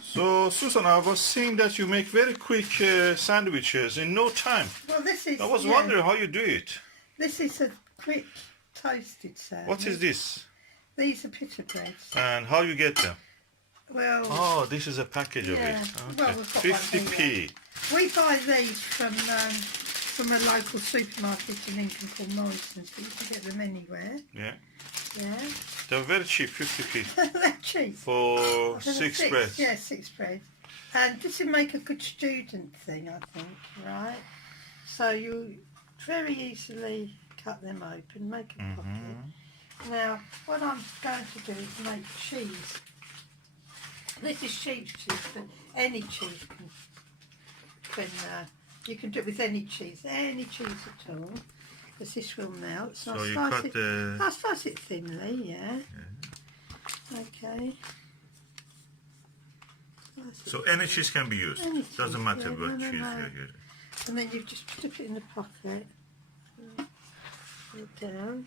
So, Susan, I was seeing that you make very quick sandwiches in no time. Well, this is. I was wondering how you do it. This is a quick toasted sandwich. What is this? These are pita breads. And how you get them? Well. Oh, this is a package of it. Okay. Well, we've got 50p. We buy these from a local supermarket in England called Morrison's, but you can get them anywhere. Yeah. Yeah. They're very cheap, 50p. They're cheap. For six breads. Yeah, 6 breads. And this would make a good student thing, I think, right? So you very easily cut them open, make a pocket. Now, what I'm going to do is make cheese. This is sheep's cheese, but any cheese can you can do it with any cheese at all, because this will melt. So I'll slice it thinly, yeah. Okay. So any cheese can be used. Doesn't matter what cheese you're using. And then you just slip it in the pocket. Put it down.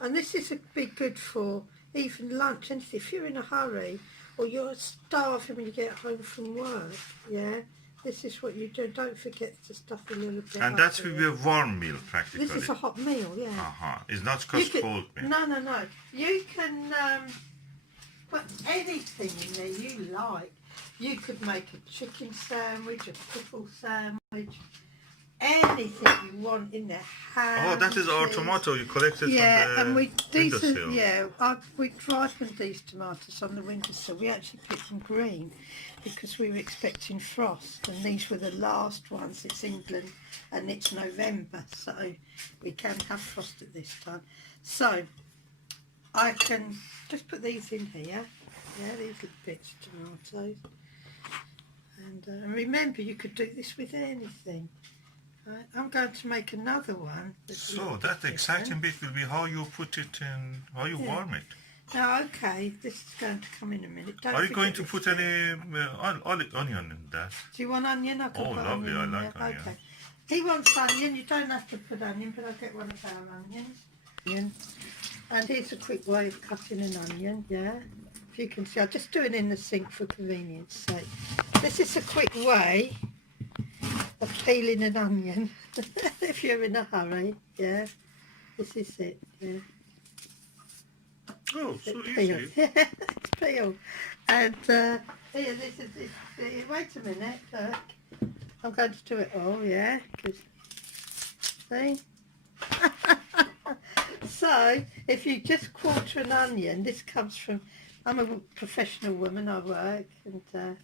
And this is be good for even lunch. And if you're in a hurry or you're starving when you get home from work, yeah, this is what you do. Don't forget to stuff a little bit. And that will be a warm meal, practically. This is a hot meal, yeah. It's not just cold meal. No. You can put anything in there you like. You could make a chicken sandwich, a pickle sandwich, anything you want in there. Ham, that is our tomato you collected from the windowsill. We ripened these tomatoes on the windowsill. We actually picked them green because we were expecting frost, and these were the last ones. It's England and it's November, so we can have frost at this time. So I can just put these in here. Yeah, these little bits of tomatoes. And remember, you could do this with anything. Right, I'm going to make another one. So that exciting bit will be how you put it in, how you warm it. Now, okay, this is going to come in a minute. Are you going to put any onion in that? Do you want onion? I can put lovely, onion I like onion. Okay. He wants onion. You don't have to put onion, but I'll get one of our onions. And here's a quick way of cutting an onion, yeah. If you can see, I'll just do it in the sink for convenience sake. This is a quick way of peeling an onion if you're in a hurry, yeah. This is it, yeah. Oh, so easy. Yeah, it's peeled. And here, this is it. Wait a minute, look. I'm going to do it all, yeah. See? So, if you just quarter an onion, this comes from, I'm a professional woman, I work, and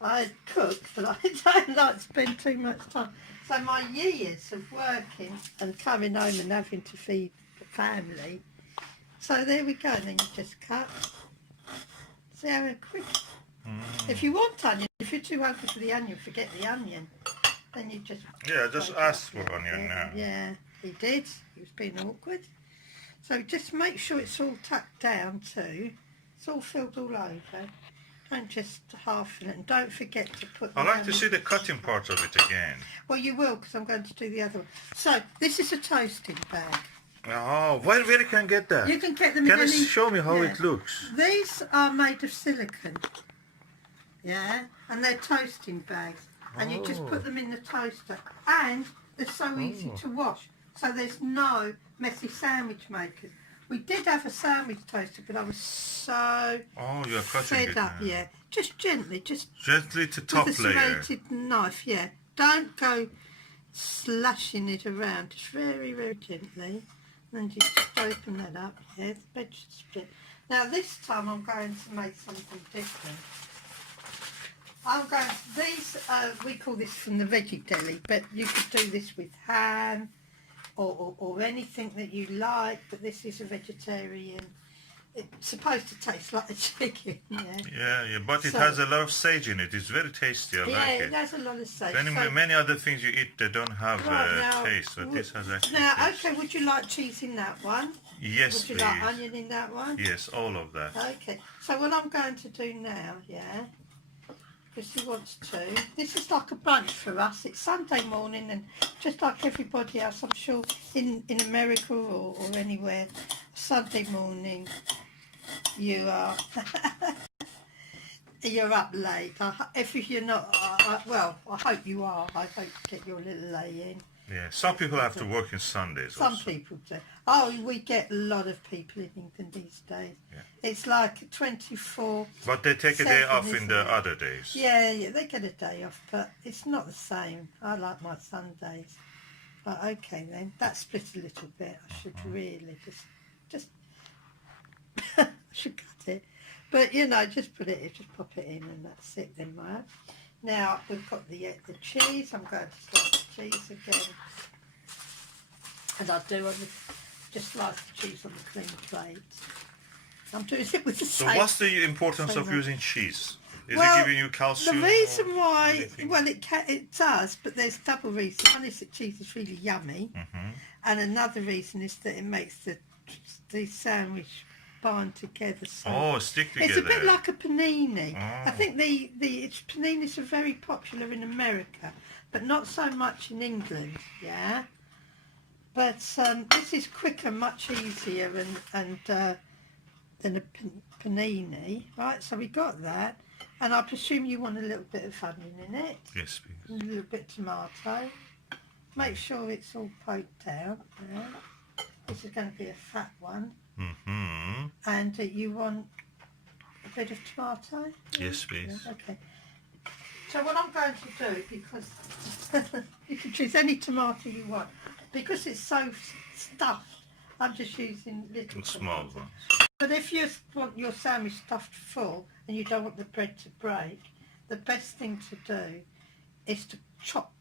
I cook, but I don't like to spend too much time. So my years of working and coming home and having to feed the family, so there we go, and then you just cut. See how quick? If you want onion, if you're too hungry for the onion, forget the onion. Then you just... Yeah, just ask for onion now. Yeah, he did. He was being awkward. So just make sure it's all tucked down too. It's all filled all over. Don't just half it, and don't forget to put... I'd like to see the cutting part of it again. Well, you will, because I'm going to do the other one. So, this is a toasting bag. Oh, where you can get that? You can get them Can you show me how it looks? These are made of silicone. Yeah, and they're toasting bags. And you just put them in the toaster. And they're so easy to wash. So there's no messy sandwich makers. We did have a sandwich toaster, but I was so you're cutting fed up. Yeah, just gently to top with a layer. serrated knife. Yeah, don't go slashing it around. Just very, very gently. And then you just open that up. Yeah, the veg split. Now this time I'm going to make something different. I'm going to, these, we call this from the Veggie Deli, but you could do this with ham or anything that you like, but this is a vegetarian. It's supposed to taste like a chicken, yeah. Yeah, but it has a lot of sage in it. It's very tasty, I like it. Yeah, it has a lot of sage. Many other things you eat, they don't have taste, but this has actually taste. Okay, would you like cheese in that one? Yes, please. Would you like onion in that one? Yes, all of that. Okay, so what I'm going to do now, because he wants to. This is like a brunch for us. It's Sunday morning, and just like everybody else, I'm sure in America or anywhere, Sunday morning you are You're up late. If you're not, well, I hope you are. I hope you get your little lay in. Yeah, some people have to work on Sundays Some also. people do. Oh, we get a lot of people in England these days. Yeah. It's like 24. But they take a day off in isn't the it? other days. Yeah, they get a day off, but it's not the same. I like my Sundays. But okay then, that split a little bit. I should really just I should cut it. But you know, just pop it in, and that's it then, right? Now we've got the cheese. I'm going to slice the cheese again, and I just slice the cheese on the clean plate. I'm doing it with the So same. what's the importance of using cheese? Is Well, it giving you calcium? The reason or why, anything? well, it does, but there's double reason. One is that cheese is really yummy, and another reason is that it makes the sandwich bind together. So stick together. it's a bit like a panini. Oh. I think the paninis are very popular in America, but not so much in England. Yeah, but this is quicker, much easier, and than a panini, right? So we got that. And I presume you want a little bit of onion in it. Yes, please. And a little bit of tomato. Make sure it's all poked down. Yeah. This is going to be a fat one. And you want a bit of tomato? Yes, please. Yeah, okay. So what I'm going to do, because you can choose any tomato you want, because it's so stuffed, I'm just using little Small tomatoes. one. But if you want your sandwich stuffed full and you don't want the bread to break, the best thing to do is to chop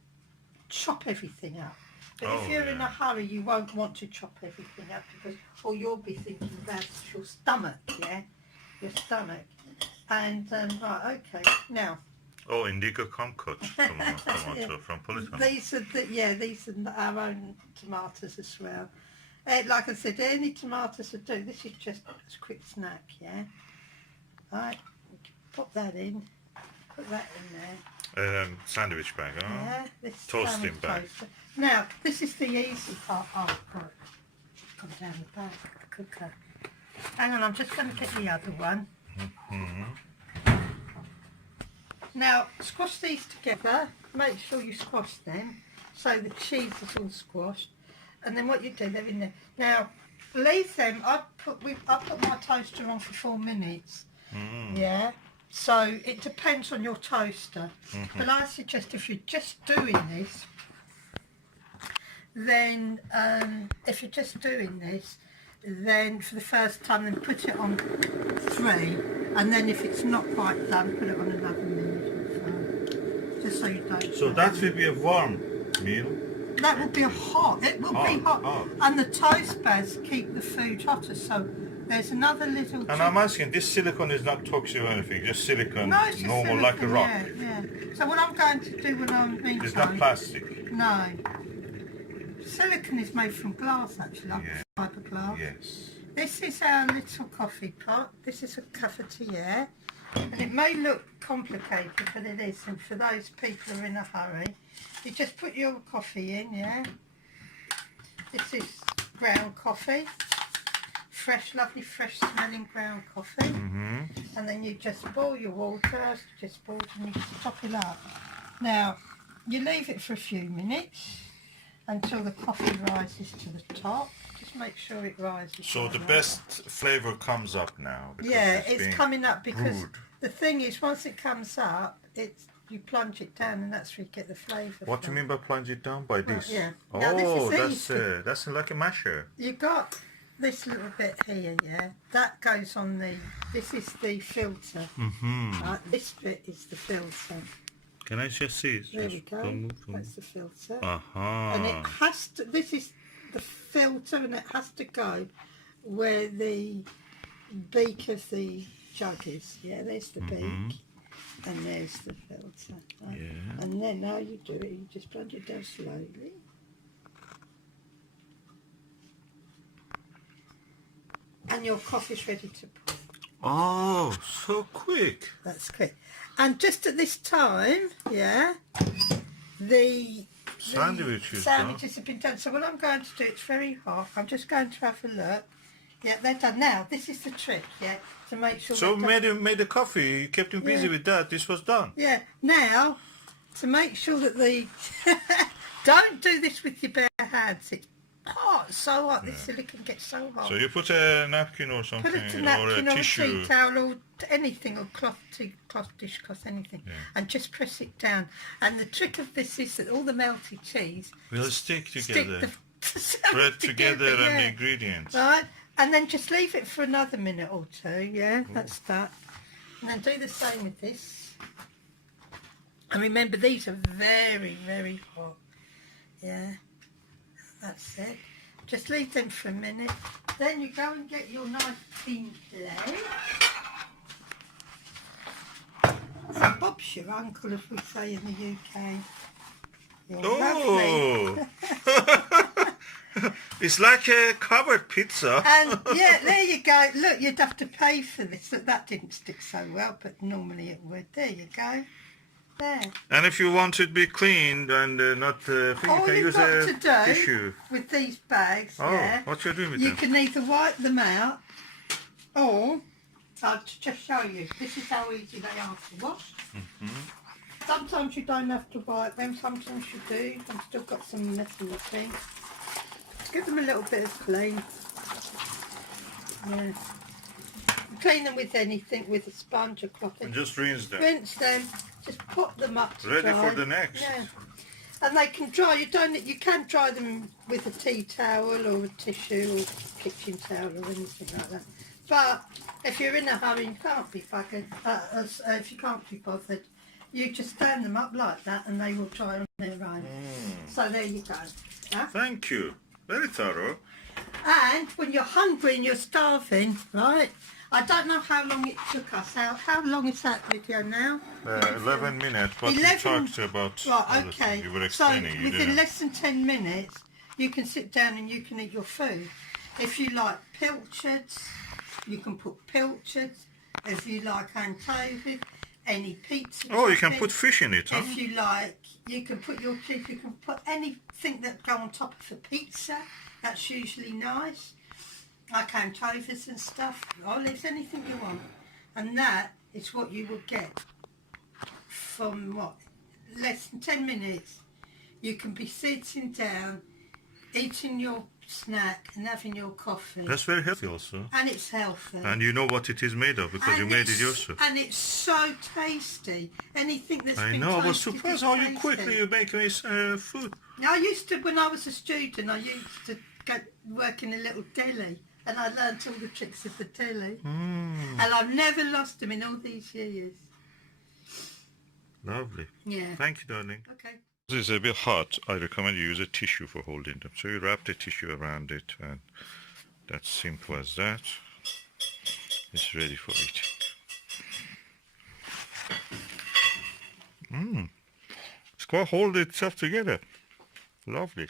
everything up. But if you're in a hurry, you won't want to chop everything up, because all you'll be thinking about is your stomach, yeah? Your stomach. And, right, okay, now. Oh, indigo kumquat tomato from Politan. These are our own tomatoes as well. Like I said, any tomatoes will do. This is just a quick snack, yeah? Right, pop that in. Put that in there. Sandwich bag, huh? Yeah, this Toasting bag. toaster. Now, this is the easy part. Oh, God. It's gone down the back of the cooker. Hang on, I'm just going to get the other one. Now, squash these together. Make sure you squash them so the cheese is all squashed. And then what you do, they're in there. Now, leave them. I put my toaster on for 4 minutes. Yeah. So it depends on your toaster. But I suggest if you're just doing this, then then for the first time, then put it on 3, and then if it's not quite done, put it on another minute or so, just so you don't. So that will be a warm meal. That will be hot. It will be hot. And the toast bags keep the food hotter. So there's another little. And I'm asking, this silicone is not toxic or anything, just silicone, no, it's just normal, silicone, like a rock. Yeah. So what I'm going to do when I'm making It's not plastic. No. Silicone is made from glass, actually, like fiberglass. Yes. This is our little coffee pot. This is a cafetiere. And it may look complicated, but it isn't. For those people who are in a hurry, you just put your coffee in, yeah? This is ground coffee. Fresh, lovely, fresh smelling ground coffee. And then you just boil your water, just boil and you just top it up. Now, you leave it for a few minutes until the coffee rises to the top. Just make sure it rises. So like the that. best flavour comes up now. Yeah, it's coming up because brewed. the thing is, once it comes up, you plunge it down, and that's where you get the flavour. What do you mean by plunge it down? By this? yeah. Oh, Now, this is that's like a masher. You got this little bit here, yeah. That goes on the. This is the filter. Right, this bit is the filter. Can I just see it? There we go. That's the filter. Uh-huh. And it has to. This is the filter, and it has to go where the beak of the jug is. Yeah, there's the beak, and there's the filter. Right? Yeah. And then how you do it, you just plunge it down slowly. And your coffee's ready to pour. Oh, so quick. That's quick. And just at this time, yeah, the Sandwiches have been done. So what I'm going to do, it's very hot. I'm just going to have a look. Yeah, they're done. Now, this is the trick, yeah, to make sure... So made the coffee, you kept him busy with that, this was done. Yeah, now, to make sure that the... Don't do this with your bare hands. It's hot, so hot. This silicone gets so hot. So you put a napkin or something, Put a napkin or a or tissue. a tea towel or anything, or dishcloth, anything, and just press it down. And the trick of this is that all the melted cheese will stick together. Spread together and the ingredients. Right, and then just leave it for another minute or two. Yeah, that's that. And then do the same with this. And remember, these are very, very hot. Yeah, that's it. Just leave them for a minute. Then you go and get your nice clean plate. And Bob's your uncle, as we say in the UK. You're lovely. It's like a covered pizza. And yeah, there you go. Look, you'd have to pay for this. Look, that didn't stick so well, but normally it would. There you go. There. And if you want it to be cleaned and not you All can you've use got a to do tissue. with these bags, What you're doing with you them? can either wipe them out, or I'll just show you. This is how easy they are to wash. Sometimes you don't have to wipe them. Sometimes you do. I've still got some mess in the sink. Give them a little bit of clean. Yeah. Clean them with anything, with a sponge or cloth. And just rinse them. Rinse them. Just put them up to Ready dry. for the next. Yeah. And they can dry. You can dry them with a tea towel or a tissue or kitchen towel or anything like that. But if you're in a hurry and can't be buggered, if you can't be bothered, you just stand them up like that and they will dry on their own. So there you go. Yeah? Thank you. Very thorough. And when you're hungry and you're starving, right? I don't know how long it took us. How long is that video now? 11 minutes, but 11 we talked about right, okay. You were explaining. So within less than 10 minutes, you can sit down and you can eat your food. If you like pilchards, you can put pilchards. If you like anchovies, any pizza. Oh, you can topping. put fish in it, huh? If you like, you can put your cheese. You can put anything that go on top of a pizza. That's usually nice. Like anchovies and stuff, olives, anything you want. And that is what you will get from what? Less than 10 minutes. You can be sitting down, eating your snack and having your coffee. That's very healthy also. And it's healthy. And you know what it is made of because you made it yourself. And it's so tasty. Anything that's been I know, I was toasted surprised is how tasty. quickly you make this food. I used to, when I was a student, I used to go work in a little deli. And I learnt all the tricks of the deli. And I've never lost them in all these years. Lovely. Yeah. Thank you, darling. Okay. This is a bit hot. I recommend you use a tissue for holding them. So you wrap the tissue around it and that's simple as that. It's ready for eating. It's quite hold itself together. Lovely.